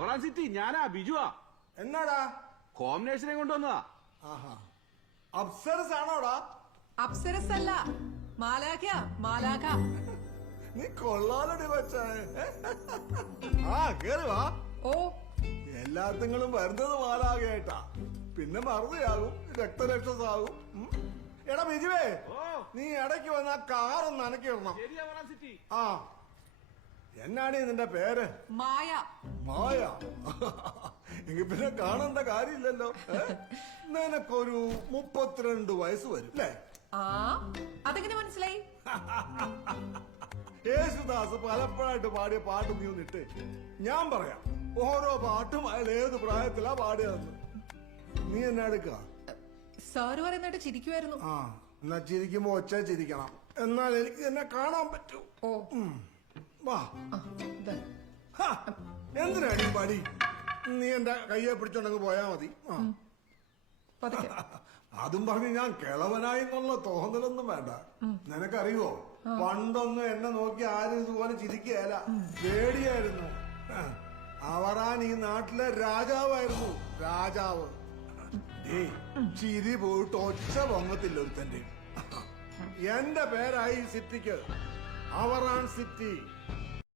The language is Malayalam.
അവറാൻ സിറ്റി ഞാനാ ബിജുവാ. എന്നാടാ? കോമ്പിനേഷനെ കൊണ്ടുവന്നതാ. ആഹാ, അപ്സരസ് ആണോടാ? അപ്സരസ് അല്ല, മാലാഖ. മാലാഖ. നീ കൊള്ളാലടി കൊച്ചേ. ആ കേറി വാ. ഓ, എല്ലാത്തിങ്ങളും വരുന്നത് മാലാഖയായിട്ടാ, പിന്നെ മറുതയാകും, രക്തരക്ഷസാകും. എടാ ബിജുവേ, നീ ഇടയ്ക്ക് വന്ന കാറൊന്ന് അനക്കിടണം. ശരി അവറാൻ സിറ്റി. ആ, എന്നാണ് നിന്റെ പേര്? മായ. മായ? എങ്കിൽ പിന്നെ കാണേണ്ട കാര്യമില്ലല്ലോ. നിനക്കൊരു 32 വയസ്സ് വരും അല്ലേ? ആ, അതെങ്ങനെ മനസ്സിലായി? യേശുദാസ് പലപ്പോഴായിട്ട് പാടിയ പാട്ട് നീ ഒന്നിട്ട് ഞാൻ പറയാം. ഓരോ പാട്ടും അയാൾ ഏത് പ്രായത്തിലാ പാടിയതെന്ന്. നീ എന്നെ എടുക്ക. സാറ് പറയുന്നിട്ട് ചിരിക്കുമായിരുന്നു. ആ, എന്നാ ചിരിക്കുമ്പോ ഒച്ച ചിരിക്കണം, എന്നാൽ എനിക്ക് എന്നെ കാണാൻ പറ്റൂ. ഓ, വാ. ദാ. എന്തിനാടി പാടി? നീ എന്റെ കയ്യെ പിടിച്ചോണ്ടങ്ങ് പോയാ മതി. പതുക്കെ. അതും പറഞ്ഞ് ഞാൻ കിളവനായി എന്നുള്ള തോന്നലൊന്നും വേണ്ട. നിനക്കറിയോ, പണ്ടൊന്നും എന്നെ നോക്കി ആരും ഇതുപോലെ ചിരിക്കുകയല്ല, പേടിയായിരുന്നു. അവറാൻ ഈ നാട്ടിലെ രാജാവായിരുന്നു, രാജാവ്. ചിരി പോയിട്ട് ഒച്ച പൊങ്ങത്തില്ല ഒരുത്തന്റെ. എന്റെ പേരായി സിറ്റിക്ക്, അവറാൻ സിറ്റി.